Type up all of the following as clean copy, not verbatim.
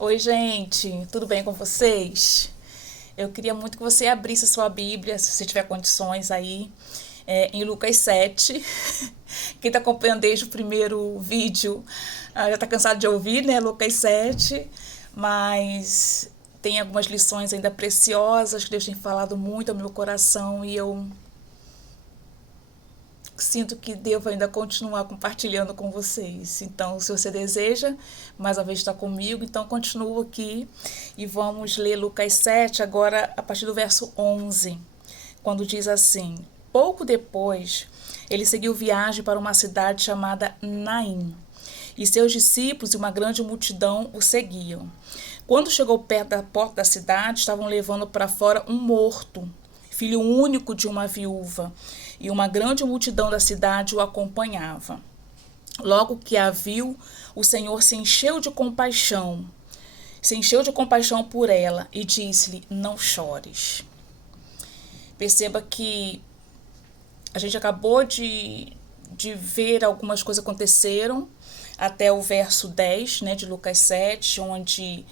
Oi, gente, tudo bem com vocês? Eu queria muito que você abrisse a sua Bíblia, se você tiver condições aí, em Lucas 7. Quem está acompanhando desde o primeiro vídeo já está cansado de ouvir, né? Lucas 7. Mas tem algumas lições ainda preciosas que Deus tem falado muito ao meu coração e eu sinto que devo ainda continuar compartilhando com vocês. Então, se você deseja mais uma vez estar comigo, então continua aqui e vamos ler Lucas 7, agora a partir do verso 11, quando diz assim: pouco depois, ele seguiu viagem para uma cidade chamada Naim, e seus discípulos e uma grande multidão o seguiam. Quando chegou perto da porta da cidade, estavam levando para fora um morto, filho único de uma viúva, e uma grande multidão da cidade o acompanhava. Logo que a viu, o Senhor se encheu de compaixão por ela e disse-lhe: não chores. Perceba que a gente acabou de ver algumas coisas aconteceram até o verso 10, né, de Lucas 7, onde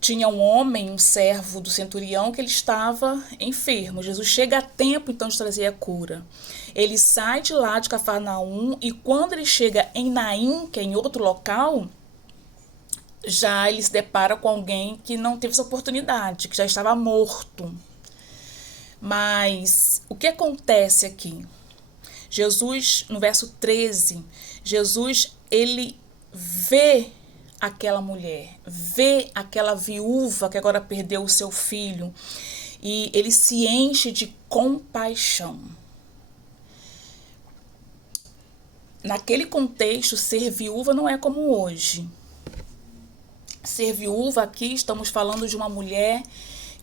tinha um homem, um servo do centurião, que ele estava enfermo. Jesus chega a tempo, então, de trazer a cura. Ele sai de lá de Cafarnaum e quando ele chega em Naim, que é em outro local, já ele se depara com alguém que não teve essa oportunidade, que já estava morto. Mas o que acontece aqui? Jesus, no verso 13, Jesus, ele vê aquela mulher, vê aquela viúva que agora perdeu o seu filho e ele se enche de compaixão. Naquele contexto, ser viúva não é como hoje. Ser viúva aqui, estamos falando de uma mulher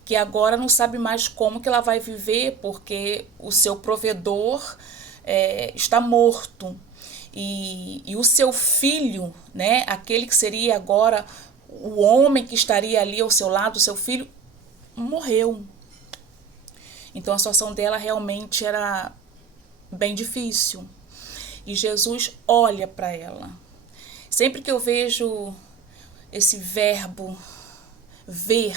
que agora não sabe mais como que ela vai viver porque o seu provedor está morto. E o seu filho, né, aquele que seria agora o homem que estaria ali ao seu lado, o seu filho, morreu. Então a situação dela realmente era bem difícil. E Jesus olha para ela. Sempre que eu vejo esse verbo ver,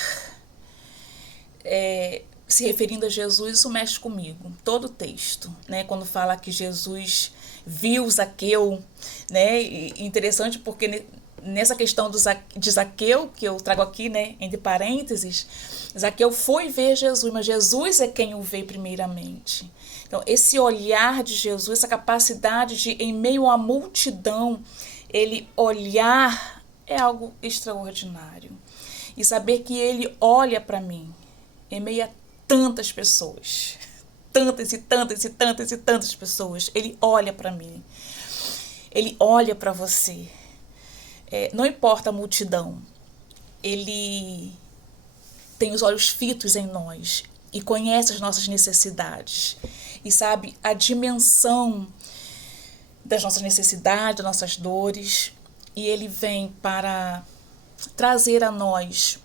se referindo a Jesus, isso mexe comigo. Todo o texto, né? Quando fala que Jesus viu Zaqueu, né? E interessante porque nessa questão de Zaqueu, que eu trago aqui, né, entre parênteses, Zaqueu foi ver Jesus, mas Jesus é quem o vê primeiramente. Então, esse olhar de Jesus, essa capacidade de, em meio à multidão, ele olhar é algo extraordinário. E saber que ele olha para mim, em meio a tantas pessoas, tantas e tantas e tantas e tantas pessoas, ele olha para mim, ele olha para você. Não importa a multidão, ele tem os olhos fitos em nós e conhece as nossas necessidades e sabe a dimensão das nossas necessidades, das nossas dores, e ele vem para trazer a nós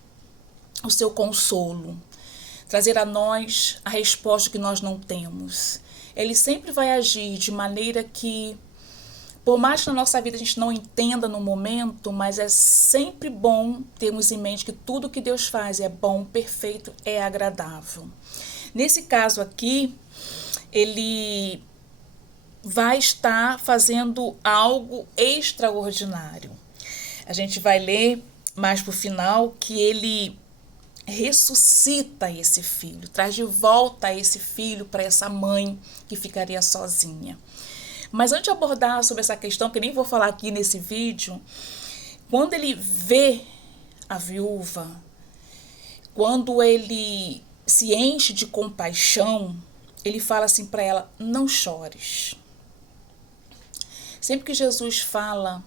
o seu consolo, trazer a nós a resposta que nós não temos. Ele sempre vai agir de maneira que, por mais que na nossa vida a gente não entenda no momento, mas é sempre bom termos em mente que tudo que Deus faz é bom, perfeito, é agradável. Nesse caso aqui, ele vai estar fazendo algo extraordinário. A gente vai ler mais pro final que ele ressuscita esse filho, traz de volta esse filho para essa mãe que ficaria sozinha. Mas antes de abordar sobre essa questão, que nem vou falar aqui nesse vídeo, quando ele vê a viúva, quando ele se enche de compaixão, ele fala assim para ela: não chores. Sempre que Jesus fala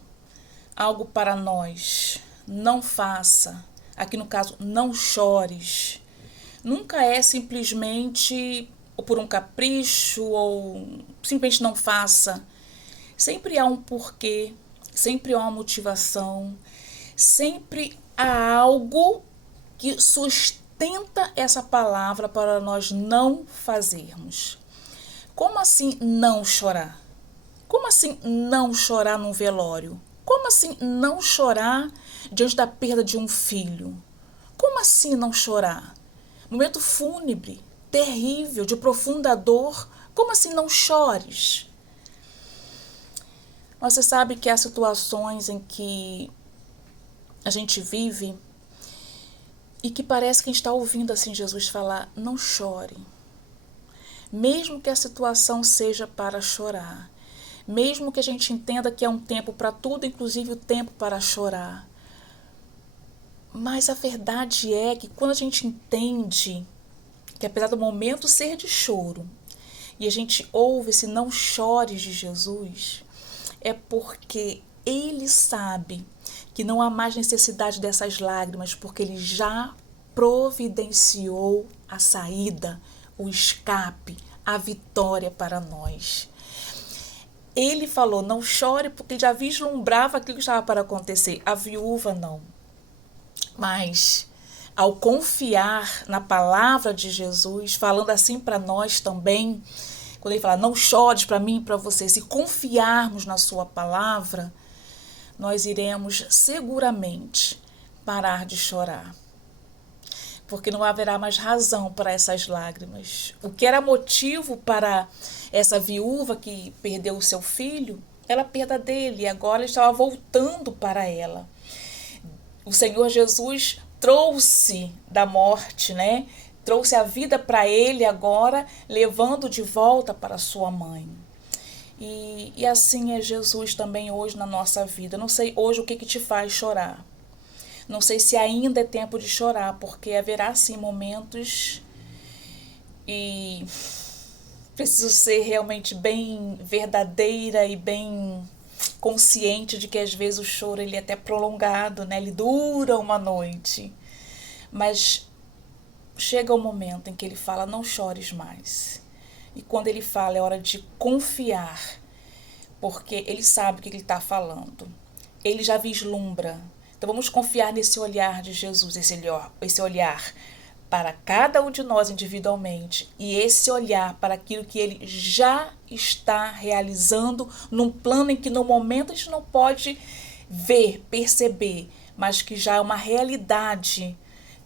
algo para nós, não faça, aqui no caso, não chores, nunca é simplesmente ou por um capricho ou simplesmente não faça. Sempre há um porquê, sempre há uma motivação, sempre há algo que sustenta essa palavra para nós não fazermos. Como assim não chorar? Como assim não chorar num velório? Como assim não chorar diante da perda de um filho? Como assim não chorar? Momento fúnebre, terrível, de profunda dor. Como assim não chores? Mas você sabe que há situações em que a gente vive e que parece que a gente está ouvindo assim Jesus falar, não chore. Mesmo que a situação seja para chorar, mesmo que a gente entenda que é um tempo para tudo, inclusive o tempo para chorar. Mas a verdade é que quando a gente entende que apesar do momento ser de choro, e a gente ouve esse não chores de Jesus, é porque ele sabe que não há mais necessidade dessas lágrimas, porque ele já providenciou a saída, o escape, a vitória para nós. Ele falou, não chore, porque ele já vislumbrava aquilo que estava para acontecer. A viúva não. Mas ao confiar na palavra de Jesus, falando assim para nós também, quando ele fala, não chores para mim e para você, se confiarmos na sua palavra, nós iremos seguramente parar de chorar. Porque não haverá mais razão para essas lágrimas. O que era motivo para essa viúva que perdeu o seu filho, era a perda dele, e agora ele estava voltando para ela. O Senhor Jesus trouxe da morte, né? Trouxe a vida para ele agora, levando de volta para sua mãe. E assim é Jesus também hoje na nossa vida. Não sei hoje o que te faz chorar. Não sei se ainda é tempo de chorar, porque haverá sim momentos e preciso ser realmente bem verdadeira e bem consciente de que às vezes o choro ele é até prolongado, né? Ele dura uma noite. Mas chega o momento em que ele fala, não chores mais. E quando ele fala, é hora de confiar, porque ele sabe o que ele está falando. Ele já vislumbra. Então vamos confiar nesse olhar de Jesus, esse olhar para cada um de nós individualmente e esse olhar para aquilo que ele já está realizando num plano em que no momento a gente não pode ver, perceber, mas que já é uma realidade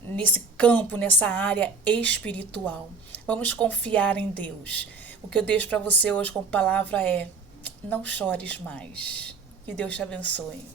nesse campo, nessa área espiritual. Vamos confiar em Deus. O que eu deixo para você hoje com palavra é, não chores mais. Que Deus te abençoe.